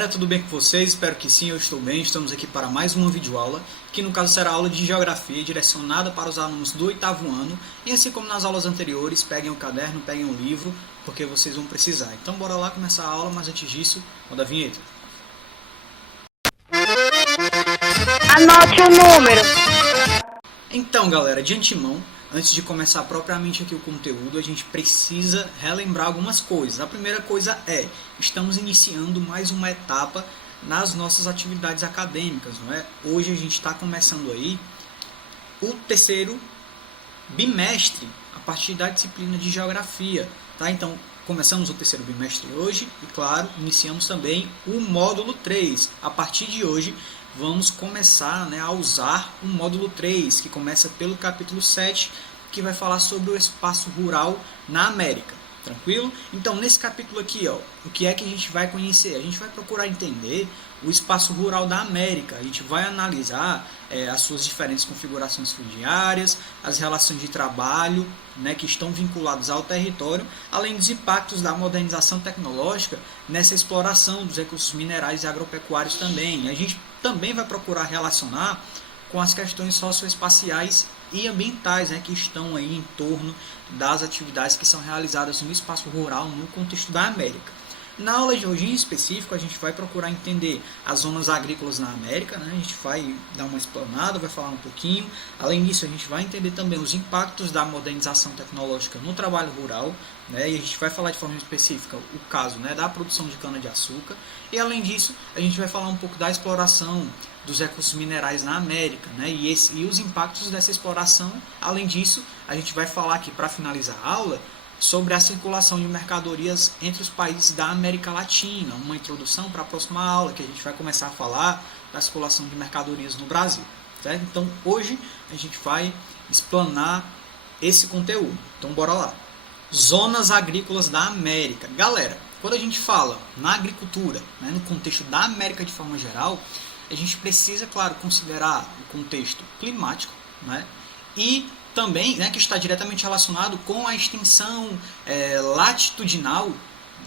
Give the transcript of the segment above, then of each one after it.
galera, tudo bem com vocês? Espero que sim, eu estou bem. Estamos aqui para mais uma videoaula, que no caso será aula de Geografia, direcionada para os alunos do 8º ano. E assim como nas aulas anteriores, peguem o caderno, peguem o livro, porque vocês vão precisar. Então bora lá começar a aula, mas antes disso, roda a vinheta. Anote o número. Então galera, de antemão, antes de começar propriamente aqui o conteúdo, a gente precisa relembrar algumas coisas. A primeira coisa é, estamos iniciando mais uma etapa nas nossas atividades acadêmicas, não é? Hoje a gente está começando aí o terceiro bimestre, a partir da disciplina de Geografia, tá? Então, começamos o terceiro bimestre hoje e, claro, iniciamos também o módulo 3. A partir de hoje, vamos começar, né, a usar o módulo 3, que começa pelo capítulo 7, que vai falar sobre o espaço rural na América. Tranquilo? Então, nesse capítulo aqui, ó, o que é que a gente vai conhecer? A gente vai procurar entender o espaço rural da América. A gente vai analisar as suas diferentes configurações fundiárias, as relações de trabalho, né, que estão vinculadas ao território, além dos impactos da modernização tecnológica nessa exploração dos recursos minerais e agropecuários também. A gente também vai procurar relacionar com as questões socioespaciais e ambientais, né, que estão aí em torno das atividades que são realizadas no espaço rural no contexto da América. Na aula de hoje em específico, a gente vai procurar entender as zonas agrícolas na América, né? A gente vai dar uma explanada, vai falar um pouquinho. Além disso, a gente vai entender também os impactos da modernização tecnológica no trabalho rural, né? E a gente vai falar de forma específica o caso, né, da produção de cana-de-açúcar. E além disso, a gente vai falar um pouco da exploração dos recursos minerais na América, né? E os impactos dessa exploração. Além disso, a gente vai falar aqui, para finalizar a aula, sobre a circulação de mercadorias entre os países da América Latina, uma introdução para a próxima aula, que a gente vai começar a falar da circulação de mercadorias no Brasil. Certo? Então, hoje a gente vai explanar esse conteúdo. Então, bora lá. Zonas agrícolas da América. Galera, quando a gente fala na agricultura, né, no contexto da América de forma geral, a gente precisa, claro, considerar o contexto climático, né, e também, né, que está diretamente relacionado com a extensão latitudinal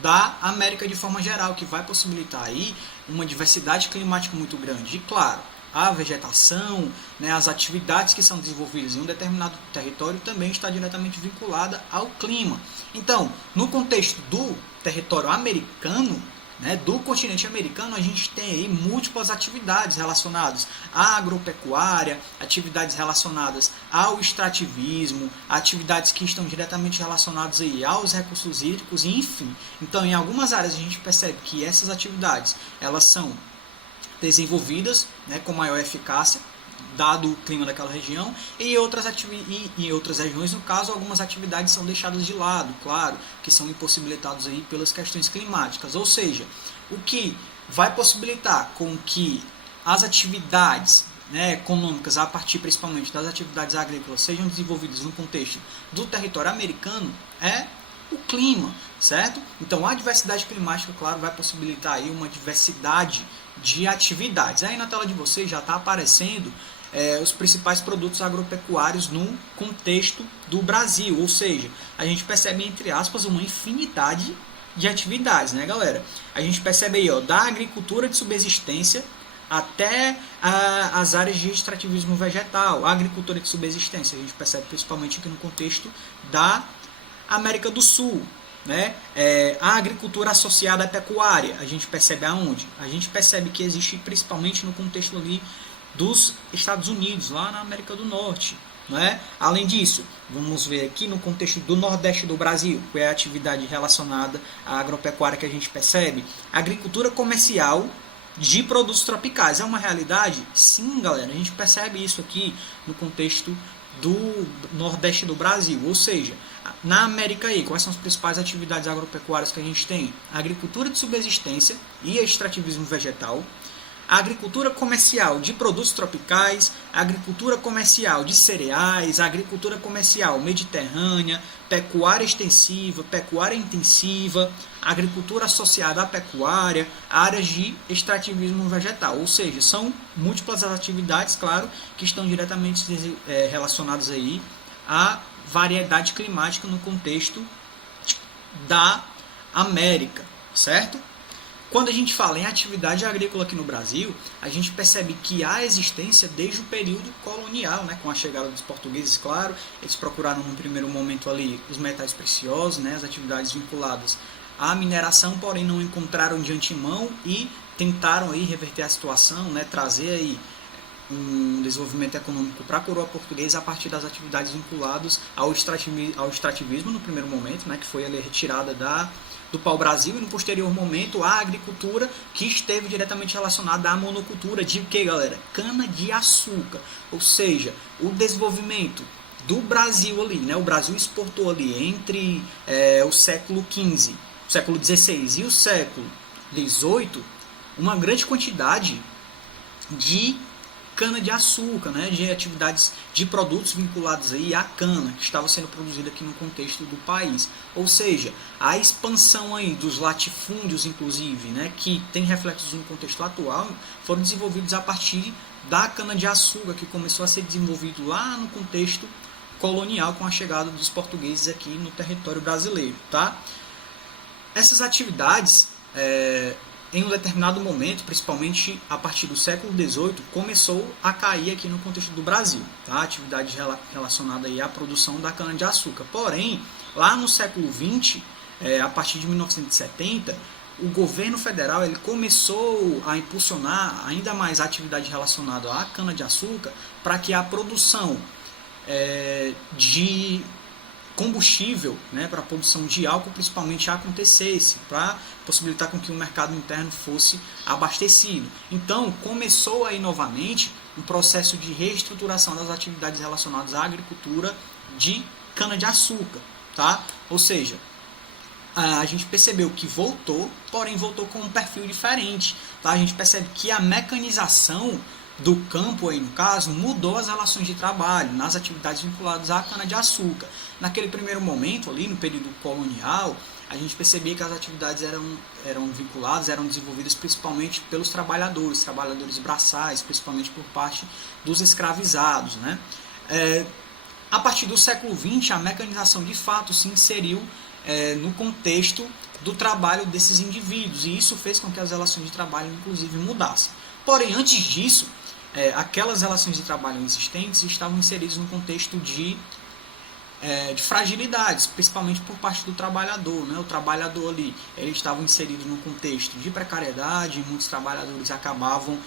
da América de forma geral, que vai possibilitar aí uma diversidade climática muito grande. E claro, a vegetação, né, as atividades que são desenvolvidas em um determinado território também está diretamente vinculada ao clima. Então, no contexto do território americano, né, do continente americano, a gente tem aí múltiplas atividades relacionadas à agropecuária, atividades relacionadas ao extrativismo, atividades que estão diretamente relacionadas aí aos recursos hídricos, e enfim. Então, em algumas áreas a gente percebe que essas atividades elas são desenvolvidas, né, com maior eficácia, dado o clima daquela região, e em outras regiões, no caso, algumas atividades são deixadas de lado, claro, que são impossibilitadas aí pelas questões climáticas. Ou seja, o que vai possibilitar com que as atividades, né, econômicas, a partir principalmente das atividades agrícolas, sejam desenvolvidas no contexto do território americano é o clima, certo? Então, a diversidade climática, claro, vai possibilitar aí uma diversidade de atividades. Aí na tela de vocês já está aparecendo os principais produtos agropecuários no contexto do Brasil, ou seja, a gente percebe, entre aspas, uma infinidade de atividades, né, galera? A gente percebe aí, ó, da agricultura de subsistência até as áreas de extrativismo vegetal. A agricultura de subsistência a gente percebe principalmente aqui no contexto da América do Sul, né? A agricultura associada à pecuária, a gente percebe aonde? A gente percebe que existe principalmente no contexto ali dos Estados Unidos, lá na América do Norte, né? Além disso, vamos ver aqui no contexto do Nordeste do Brasil, qual é a atividade relacionada à agropecuária que a gente percebe? A agricultura comercial de produtos tropicais. É uma realidade? Sim, galera, a gente percebe isso aqui no contexto do Nordeste do Brasil, ou seja, na América aí, quais são as principais atividades agropecuárias que a gente tem? A agricultura de subsistência e extrativismo vegetal, a agricultura comercial de produtos tropicais, a agricultura comercial de cereais, a agricultura comercial mediterrânea, pecuária extensiva, pecuária intensiva, agricultura associada à pecuária, áreas de extrativismo vegetal. Ou seja, são múltiplas as atividades, claro, que estão diretamente relacionadas aí à variedade climática no contexto da América, certo? Quando a gente fala em atividade agrícola aqui no Brasil, a gente percebe que há existência desde o período colonial, né, com a chegada dos portugueses, claro. Eles procuraram no primeiro momento ali os metais preciosos, né, as atividades vinculadas à mineração, porém não encontraram de antemão e tentaram aí reverter a situação, né, trazer aí um desenvolvimento econômico para a coroa portuguesa a partir das atividades vinculadas ao extrativismo no primeiro momento, né, que foi ali a retirada do pau-brasil, e no posterior momento a agricultura, que esteve diretamente relacionada à monocultura de que, galera? Cana-de-açúcar. Ou seja, o desenvolvimento do Brasil ali, né? O Brasil exportou ali entre o século XV, o século XVI e o século XVIII uma grande quantidade de cana-de-açúcar, né, de atividades de produtos vinculados aí à cana, que estava sendo produzida aqui no contexto do país. Ou seja, a expansão aí dos latifúndios, inclusive, né, que tem reflexos no contexto atual, foram desenvolvidos a partir da cana-de-açúcar, que começou a ser desenvolvido lá no contexto colonial com a chegada dos portugueses aqui no território brasileiro. Tá? Essas atividades em um determinado momento, principalmente a partir do século XVIII, começou a cair aqui no contexto do Brasil, tá? A atividade relacionada aí à produção da cana-de-açúcar. Porém, lá no século XX, a partir de 1970, o governo federal ele começou a impulsionar ainda mais a atividade relacionada à cana-de-açúcar para que a produção de combustível, né, para a produção de álcool principalmente acontecesse, para possibilitar com que o mercado interno fosse abastecido. Então começou aí novamente um processo de reestruturação das atividades relacionadas à agricultura de cana-de-açúcar, tá? Ou seja, a gente percebeu que voltou, porém voltou com um perfil diferente, tá? A gente percebe que a mecanização do campo, aí no caso, mudou as relações de trabalho nas atividades vinculadas à cana-de-açúcar. Naquele primeiro momento, ali no período colonial, a gente percebia que as atividades eram vinculadas, eram desenvolvidas principalmente pelos trabalhadores braçais, principalmente por parte dos escravizados, né? A partir do século XX, a mecanização de fato se inseriu no contexto do trabalho desses indivíduos, e isso fez com que as relações de trabalho, inclusive, mudassem. Porém, antes disso, aquelas relações de trabalho existentes estavam inseridas no contexto de fragilidades, principalmente por parte do trabalhador, né? O trabalhador ali, ele estava inserido no contexto de precariedade, muitos trabalhadores acabavam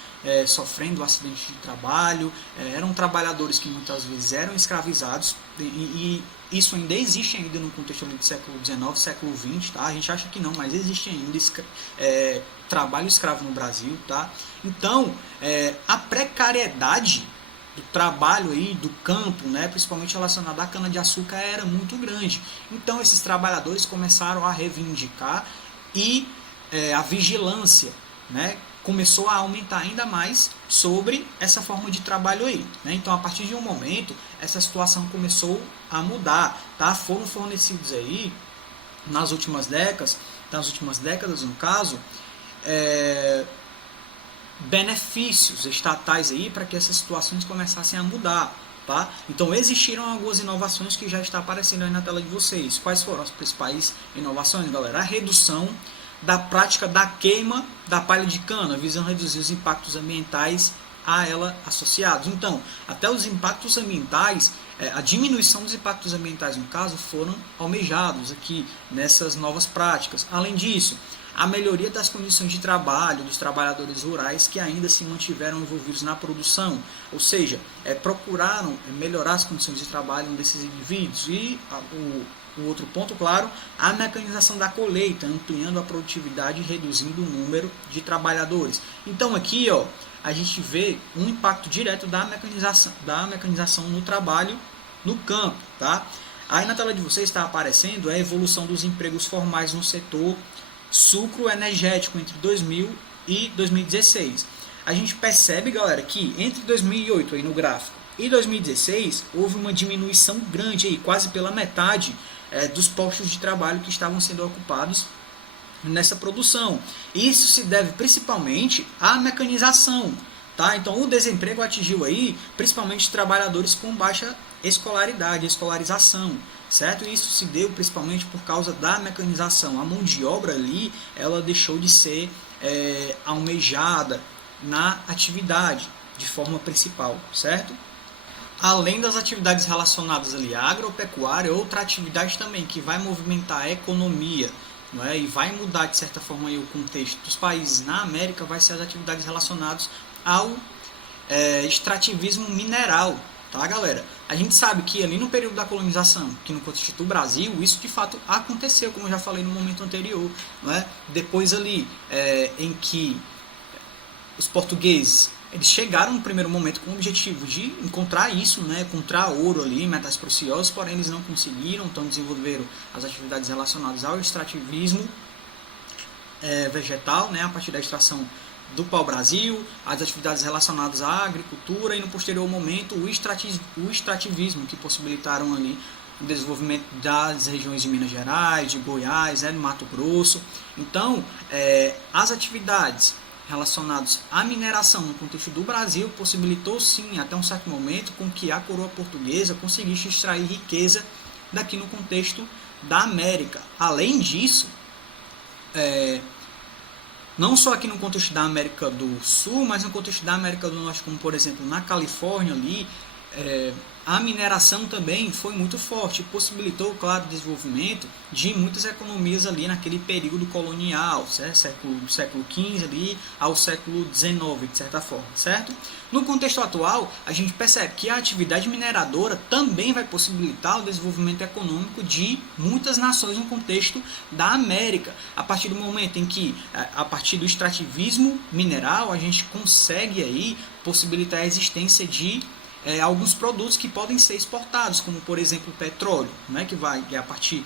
sofrendo acidentes de trabalho, eram trabalhadores que muitas vezes eram escravizados, e isso ainda existe ainda no contexto do século XIX, século XX, tá? A gente acha que não, mas existe ainda trabalho escravo no Brasil, tá? Então, a precariedade do trabalho aí, do campo, né, principalmente relacionado à cana-de-açúcar, era muito grande. Então, esses trabalhadores começaram a reivindicar e a vigilância, né, começou a aumentar ainda mais sobre essa forma de trabalho aí, né? Então, a partir de um momento, essa situação começou a mudar, tá? Foram fornecidos aí, nas últimas décadas no caso, benefícios estatais aí para que essas situações começassem a mudar, tá? Então existiram algumas inovações que já está aparecendo aí na tela de vocês. Quais foram as principais inovações, galera? A redução da prática da queima da palha de cana, visando reduzir os impactos ambientais a ela associados. Então, até os impactos ambientais, a diminuição dos impactos ambientais, no caso, foram almejados aqui nessas novas práticas. Além disso, a melhoria das condições de trabalho dos trabalhadores rurais que ainda se mantiveram envolvidos na produção, ou seja, procuraram melhorar as condições de trabalho desses indivíduos. E o outro ponto, claro, a mecanização da colheita, ampliando a produtividade e reduzindo o número de trabalhadores. Então aqui, ó, a gente vê um impacto direto da mecanização no trabalho no campo, tá? Aí na tela de vocês está aparecendo a evolução dos empregos formais no setor sucroenergético entre 2000 e 2016. A gente percebe, galera, que entre 2008 aí no gráfico e 2016 houve uma diminuição grande aí, quase pela metade dos postos de trabalho que estavam sendo ocupados nessa produção. Isso se deve principalmente à mecanização, tá? Então o desemprego atingiu aí principalmente trabalhadores com baixa escolarização, certo? Isso se deu principalmente por causa da mecanização. A mão de obra ali, ela deixou de ser almejada na atividade de forma principal, certo? Além das atividades relacionadas ali à agropecuária, outra atividade também que vai movimentar a economia, não é? E vai mudar de certa forma aí o contexto dos países na América, vai ser as atividades relacionadas ao extrativismo mineral, tá, galera? A gente sabe que ali no período da colonização, que no contexto do Brasil, isso de fato aconteceu, como eu já falei no momento anterior, não é? Depois ali em que os portugueses eles chegaram no primeiro momento com o objetivo de encontrar isso, né, encontrar ouro ali, metais preciosos, porém eles não conseguiram, então desenvolveram as atividades relacionadas ao extrativismo vegetal, né, a partir da extração do pau-brasil, as atividades relacionadas à agricultura e no posterior momento o extrativismo, que possibilitaram ali o desenvolvimento das regiões de Minas Gerais, de Goiás, do Mato Grosso. Então, as atividades relacionados à mineração no contexto do Brasil possibilitou sim, até um certo momento, com que a coroa portuguesa conseguisse extrair riqueza daqui no contexto da América. Além disso, não só aqui no contexto da América do Sul, mas no contexto da América do Norte, como por exemplo na Califórnia ali, a mineração também foi muito forte, possibilitou, claro, o desenvolvimento de muitas economias ali naquele período colonial, certo? Século XV ali ao século XIX, de certa forma, certo? No contexto atual, a gente percebe que a atividade mineradora também vai possibilitar o desenvolvimento econômico de muitas nações no contexto da América, a partir do momento em que, a partir do extrativismo mineral, a gente consegue aí possibilitar a existência de alguns produtos que podem ser exportados, como por exemplo o petróleo, né, que vai a partir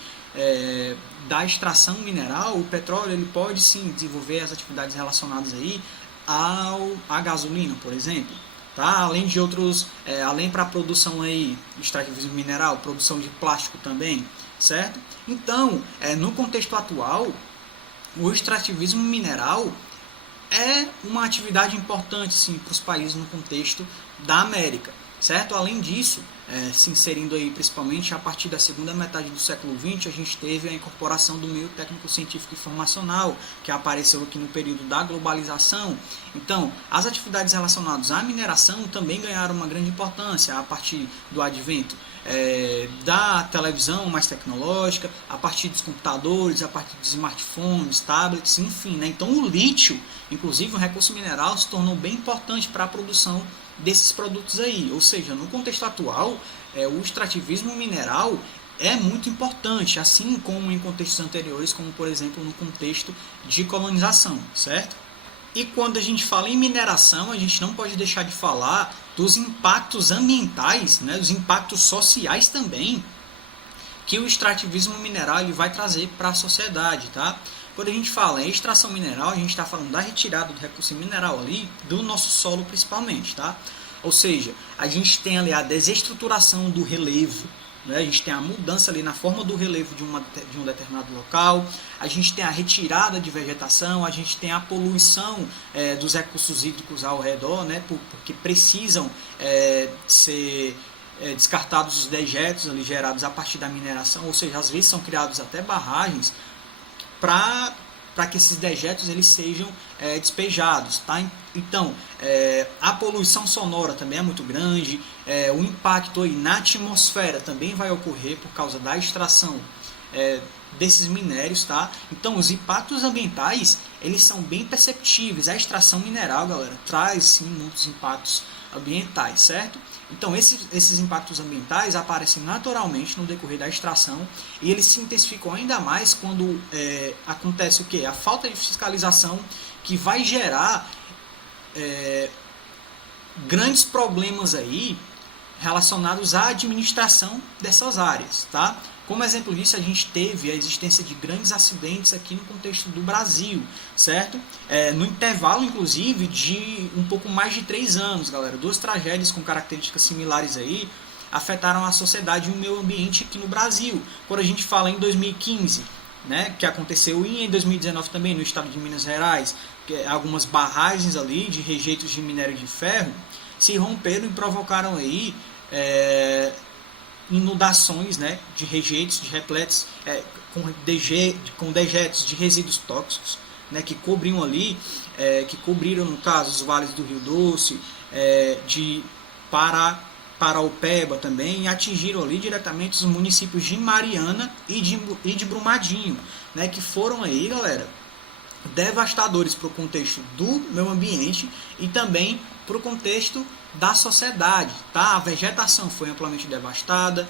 da extração mineral. O petróleo ele pode sim desenvolver as atividades relacionadas aí à gasolina, por exemplo, tá? Além de outros, além para a produção aí, extrativismo mineral, produção de plástico também, certo? Então, no contexto atual, o extrativismo mineral é uma atividade importante sim para os países no contexto da América, certo? Além disso, se inserindo aí principalmente a partir da segunda metade do século XX, a gente teve a incorporação do meio técnico-científico informacional, que apareceu aqui no período da globalização. Então, as atividades relacionadas à mineração também ganharam uma grande importância a partir do advento da televisão mais tecnológica, a partir dos computadores, a partir dos smartphones, tablets, enfim, né? Então o lítio, inclusive um recurso mineral, se tornou bem importante para a produção desses produtos aí. Ou seja, no contexto atual, o extrativismo mineral é muito importante, assim como em contextos anteriores, como por exemplo no contexto de colonização, certo? E quando a gente fala em mineração, a gente não pode deixar de falar dos impactos ambientais, né, dos impactos sociais também, que o extrativismo mineral ele vai trazer para a sociedade, tá? Quando a gente fala em extração mineral, a gente está falando da retirada do recurso mineral ali, do nosso solo principalmente, tá? Ou seja, a gente tem ali a desestruturação do relevo, né? A gente tem a mudança ali na forma do relevo de um determinado local, a gente tem a retirada de vegetação, a gente tem a poluição dos recursos hídricos ao redor, né? Porque precisam ser descartados os dejetos ali gerados a partir da mineração, ou seja, às vezes são criados até barragens para que esses dejetos eles sejam despejados, tá? Então, a poluição sonora também é muito grande, o impacto aí na atmosfera também vai ocorrer por causa da extração desses minérios, tá? Então, os impactos ambientais, eles são bem perceptíveis. A extração mineral, galera, traz sim muitos impactos ambientais, certo? Então, esses impactos ambientais aparecem naturalmente no decorrer da extração e eles se intensificam ainda mais quando acontece o quê? A falta de fiscalização, que vai gerar grandes problemas aí relacionados à administração dessas áreas, tá? Como exemplo disso, a gente teve a existência de grandes acidentes aqui no contexto do Brasil, certo? No intervalo, inclusive, de um pouco mais de 3 anos, galera. 2 tragédias com características similares aí afetaram a sociedade e o meio ambiente aqui no Brasil. Quando a gente fala em 2015, né, que aconteceu, e em 2019 também no estado de Minas Gerais, algumas barragens ali de rejeitos de minério de ferro se romperam e provocaram aí inundações, né, de rejeitos, de repletos com dejetos de resíduos tóxicos, né, que cobriam ali, que cobriram, no caso, os vales do Rio Doce, de Paraupeba também, e atingiram ali diretamente os municípios de Mariana e de Brumadinho, né, que foram aí, galera, devastadores para o contexto do meio ambiente e também para o contexto da sociedade, tá? A vegetação foi amplamente devastada,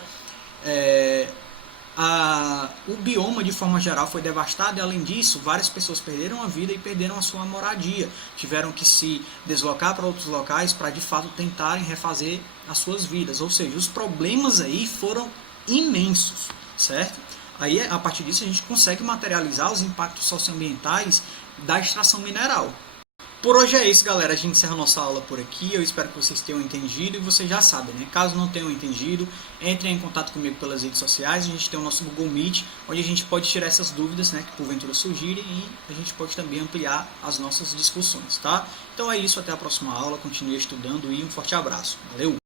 o bioma de forma geral foi devastado, e além disso várias pessoas perderam a vida e perderam a sua moradia, tiveram que se deslocar para outros locais para de fato tentarem refazer as suas vidas, ou seja, os problemas aí foram imensos, certo? Aí a partir disso a gente consegue materializar os impactos socioambientais da extração mineral. Por hoje é isso, galera. A gente encerra a nossa aula por aqui. Eu espero que vocês tenham entendido, e vocês já sabem, né? Caso não tenham entendido, entrem em contato comigo pelas redes sociais. A gente tem o nosso Google Meet, onde a gente pode tirar essas dúvidas, né, que porventura surgirem, e a gente pode também ampliar as nossas discussões, tá? Então é isso, até a próxima aula. Continue estudando e um forte abraço. Valeu!